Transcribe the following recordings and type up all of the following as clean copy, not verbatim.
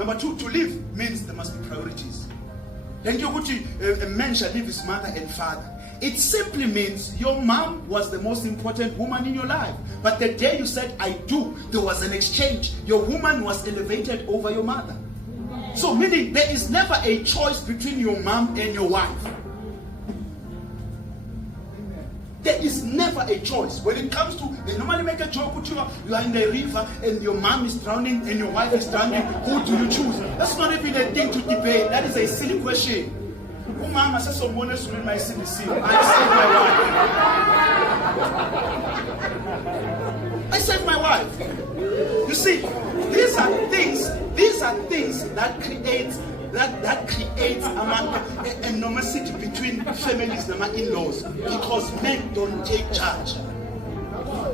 Number two, to live means there must be priorities. Then a man shall leave his mother and father. It simply means your mom was the most important woman in your life. But the day you said, I do, there was an exchange. Your woman was elevated over your mother. So meaning there is never a choice between your mom and your wife. There is never a choice. When it comes to, they normally make a joke with you are in the river and your mom is drowning and your wife is drowning. Who do you choose? That's not even a thing to debate. That is a silly question. Oh, mama says someone else in my CBC. I saved my wife. You see, these are things that create enormity between families and in-laws, because men don't take charge.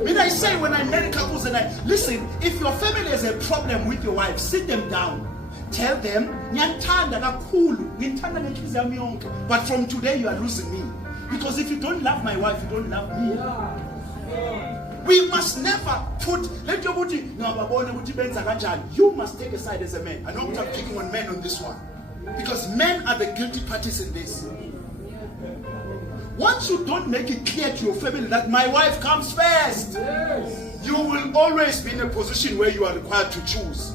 When I say, when I marry couples and I listen, if your family has a problem with your wife, sit them down. Tell them, but from today you are losing me. Because if you don't love my wife, you don't love me. We must never put, you must take a side as a man. I know I'm picking on men on this one. Because men are the guilty parties in this. Once you don't make it clear to your family that my wife comes first, you will always be in a position where you are required to choose.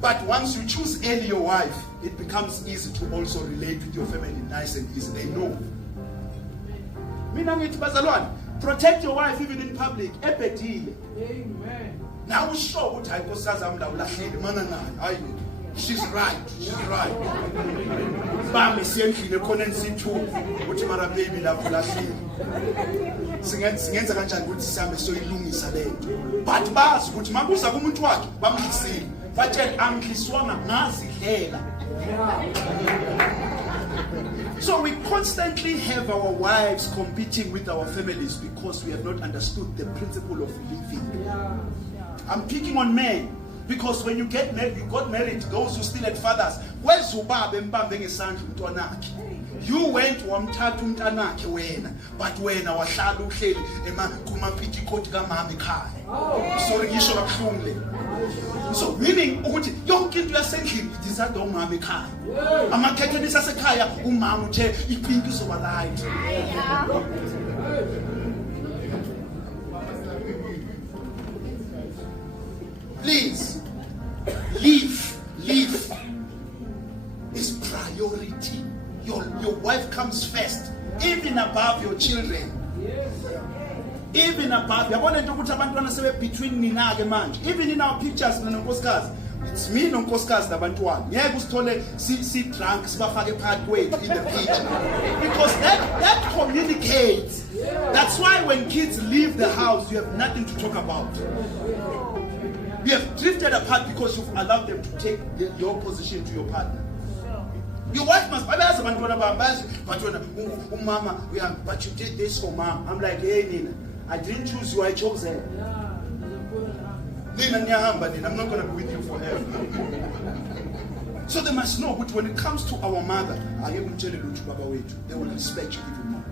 But once you choose early your wife, it becomes easy to also relate with your family nice and easy. They know. Protect your wife even in public. Amen. Now sure what I she's right. She's right. Bami siyendlini ekhoneni too. Uthi mara baby lapho lahlile. Singenza kanjani ukuthi sihambe soyilungisa lento. But bazi ukuthi makuza kumuntu wakhe bamhlisile. Batshela angihliswanga ngazidlela. So we constantly have our wives competing with our families because we have not understood the principle of living. I'm picking on men. Because when you get married, you got married, those who still had fathers. Where's Ubaba mbambe ngesandla umntwanakhe? You went wamthatha umntanakhe wena, but wena wahlala uhleli kumapitikothi kamama ekhaya. Sorry ngisho kabuhlungu le. So meaning ukuthi yonke into yasendlini izadwa umama ekhaya. Amakhekhe asekhaya umama uthe ipinki izoba right. Please, live is priority. Your wife comes first, even above your children. Even above. Between even in our pictures, it's me nonkosikazi nabantwana. Ngeke usithole si drunk sibafake part way in the picture. Because that communicates. That's why when kids leave the house, you have nothing to talk about. You have drifted apart because you've allowed them to take your position to your partner. Your wife must, but you did this for mom. I'm like, hey Nina, I didn't choose you, I chose her. Nina, I'm not going to be with you forever. So they must know, but when it comes to our mother, they will respect you even more.